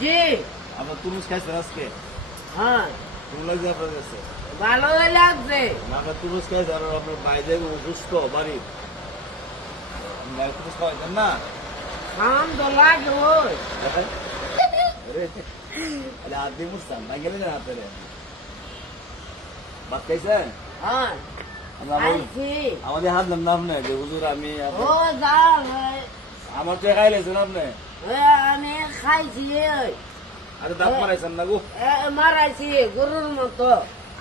জি। আপনার তুরমুজ খাইছেন আজকে? হ্যাঁ। কেমন লাগছে আপনার কাছে ভালোই লাগছে। আপনার তুরমুজ খাইছেন আর আপনার বাইরে অসুস্থ বাড়ি বাইরে তুরমুজ খাওয়াইতেন না? খান তো লাগে ওই আরে আরে দিয়ে মুছতাম না গেলে না আপনারে? ভাত খাইছেন? হ্যাঁ। আমাদের হাত নাম নেই যে হুজুর আমি আমার তো খাইলেছেন আপনি? আমি খাইছি আরে দাঁত মারাইছেন না গো? মারাইছি গরুর মতো।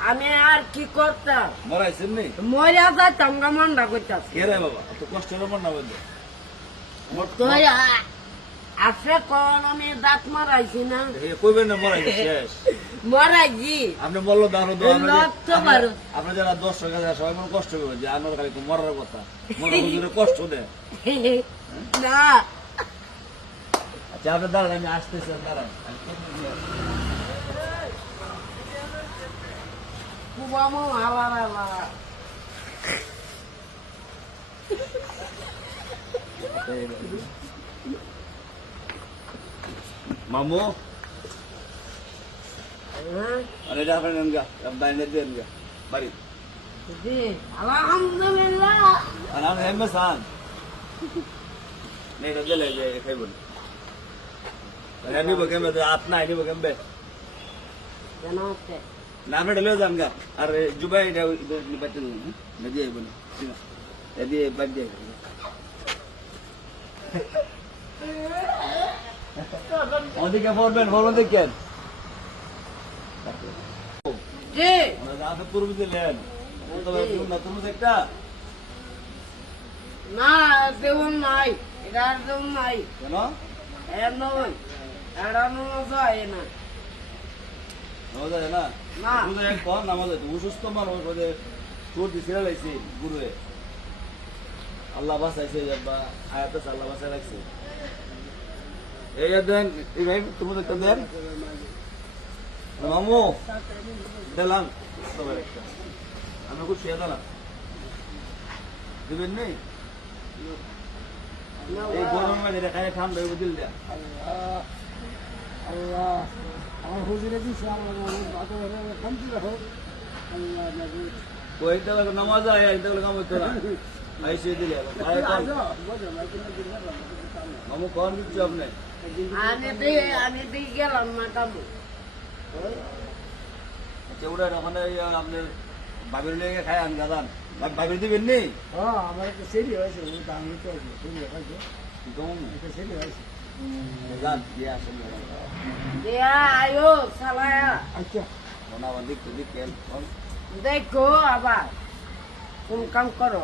আমি আর কি করতাম? মারাইছেন নি? মরিয়া যাইতাম গামন্ডা করতাম কে রে বাবা? তো কষ্ট হলো না বলতে কোন আমি দাঁত মারাইছি না? কইবেন না মরাই শেষ। মারাইছি। আপনি বলল বারো। আপনি যারা দর্শক আছে সবাই মনে কষ্ট করবেন যে আমার খালি মরার কথা। হুজুরে কষ্ট দেয় না আচ্ছা আপনি দাঁড়ান, আমি আসতেছি দাঁড়ান। মামু? আরে আপনার নেন গা বাইরে দেন গা বাড়ি। আলহামদুলিল্লাহ। আর সান। নেই যে খাইব না। আপনা নিব কেমবে কেন হচ্ছে না আপনি ঢেলেও যান গা আর জুবাই এটা বাচ্চা দেবেন না দিয়ে বলে ঠিক আছে বাদ দিয়ে ওদিকে পড়বেন বলুন দেখেন জি আপনি পূর্ব দিলেন তুমি একটা না দেউন নাই এটা দেউন নাই কেন এ নয় এটা নয় যায় না। না? না। বুঝে এক কর নামাজ আছে অসুস্থ মানুষ ওদের তোর দিছে লাইছে গুরুয়ে। আল্লাহ বাঁচাইছে বা আয়াত আল্লাহ বাঁচাই রাখছে। এই দেন এই তুমি একটা দেন। মামু দিলাম আমি খুব শুয়ে দিলাম দিবেন নেই এই গরমের খাই ঠান্ডা দিল দেয়া আল্লাহ। আমার হুজুরে দিছে আমার শান্তি রাখো আল্লাহ নামাজ আয় তাহলে কাম হইতো আইসে দিলে। আয় কোন মামু কোন দিচ্ছ আপনি? আমি দিয়ে আমি দিয়ে গেলাম না কামু। আচ্ছা ওটা ওখানে ওই আপনি বাবির লেগে খাই আন গাদান বাবির দিবেন নি? হ্যাঁ আমার একটা সেরি হয়েছে দামি তো সেরি হয়েছে। আয়ো সালায়া আচ্ছা দেখো আবার কোন কাম করো?